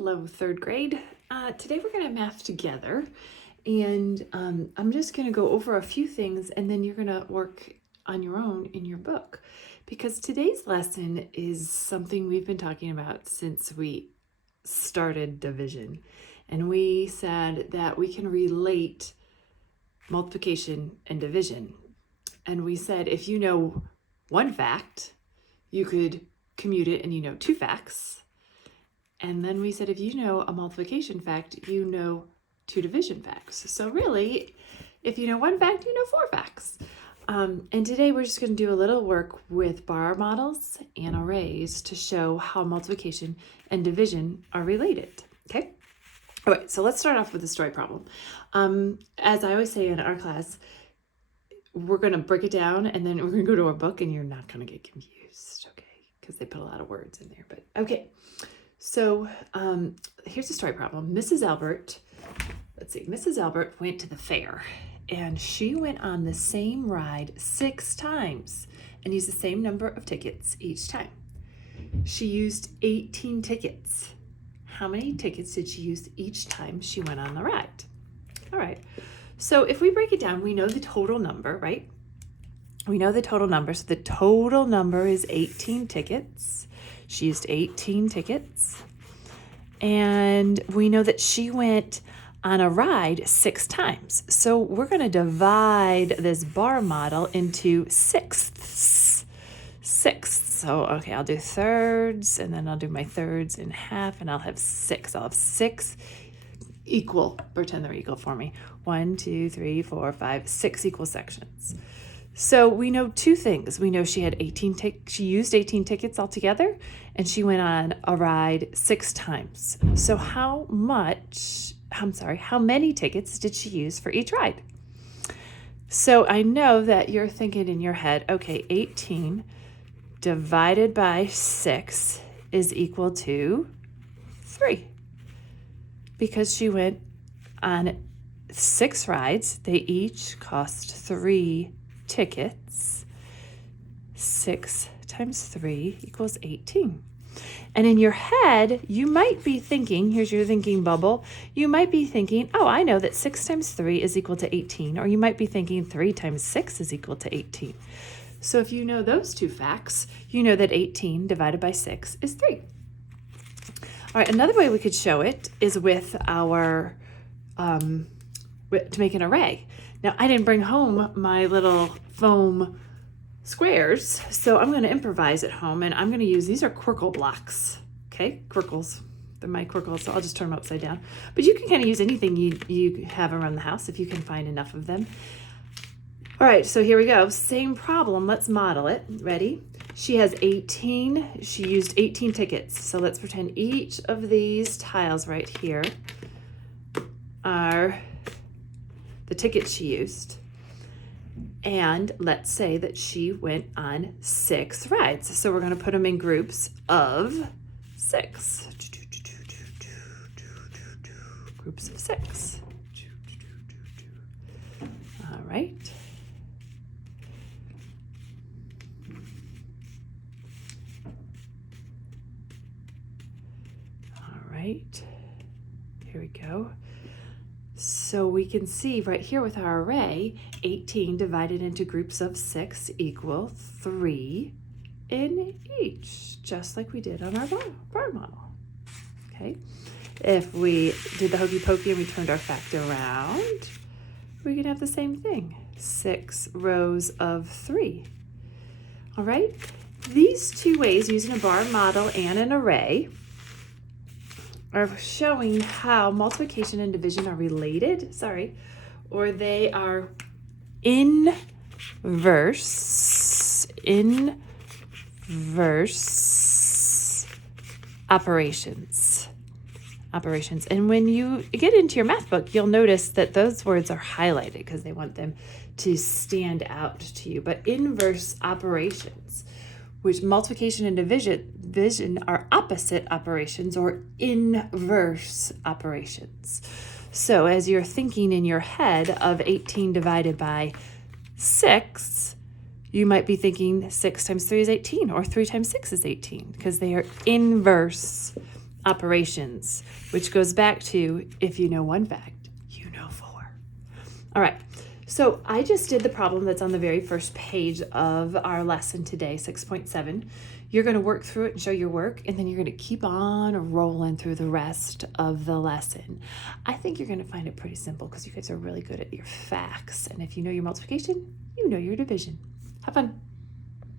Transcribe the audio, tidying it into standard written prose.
Hello, third grade. Today we're going to math together, and I'm just going to go over a few things, and then you're going to work on your own in your book, because today's lesson is something we've been talking about since we started division, and we said that we can relate multiplication and division, and we said if you know one fact, you could commute it and you know two facts. And then we said, if you know a multiplication fact, you know two division facts. So really, if you know one fact, you know four facts. And today we're just going to do a little work with bar models and arrays to show how multiplication and division are related. Okay? All right, so let's start off with the story problem. As I always say in our class, we're going to break it down and then we're going to go to our book and you're not going to get confused, okay? Because they put a lot of words in there, but okay. So here's the story problem. Mrs. Albert went to the fair and she went on the same ride 6 times and used the same number of tickets each time. She used 18 tickets. How many tickets did she use each time she went on the ride? All right. So if we break it down, we know the total number, right? We know the total number. So the total number is 18 tickets. She used 18 tickets. And we know that she went on a ride 6 times. So we're going to divide this bar model into sixths. So, okay, I'll do thirds, and then I'll do my thirds in half, and I'll have 6. I'll have 6 equal, pretend they're equal for me. 1, 2, 3, 4, 5, 6 equal sections. So we know 2 things. We know she had she used 18 tickets altogether, and she went on a ride 6 times. So how many tickets did she use for each ride? So I know that you're thinking in your head, okay, 18 divided by 6 is equal to 3. Because she went on 6 rides, they each cost 3 tickets. 6 times 3 equals 18. And in your head, you might be thinking, here's your thinking bubble, you might be thinking, oh, I know that 6 times 3 is equal to 18. Or you might be thinking 3 times 6 is equal to 18. So if you know those 2 facts, you know that 18 divided by 6 is 3. All right, another way we could show it is with our, to make an array. Now, I didn't bring home my little foam squares, so I'm going to improvise at home, and I'm going to use, these are Quirkle blocks, okay? Quirkles. They're my Quirkles, so I'll just turn them upside down. But you can kind of use anything you have around the house if you can find enough of them. All right, so here we go. Same problem. Let's model it. Ready? She has 18. She used 18 tickets. So let's pretend each of these tiles right here are the tickets she used. And let's say that she went on 6 rides. So we're going to put them in groups of 6. Groups of 6. All right. Right, here we go. So we can see right here with our array, 18 divided into groups of 6 equal 3 in each, just like we did on our bar model. Okay, if we did the hokey pokey and we turned our fact around, we can have the same thing, 6 rows of 3. All right, these 2 ways, using a bar model and an array, are showing how multiplication and division are related, or they are inverse operations. And when you get into your math book, you'll notice that those words are highlighted because they want them to stand out to you. But inverse operations, which multiplication and division are opposite operations or inverse operations. So as you're thinking in your head of 18 divided by 6, you might be thinking 6 times 3 is 18 or 3 times 6 is 18 because they are inverse operations, which goes back to if you know one fact, you know four. All right, so I just did the problem that's on the very first page of our lesson today, 6.7. You're going to work through it and show your work, and then you're going to keep on rolling through the rest of the lesson. I think you're going to find it pretty simple because you guys are really good at your facts. And if you know your multiplication, you know your division. Have fun.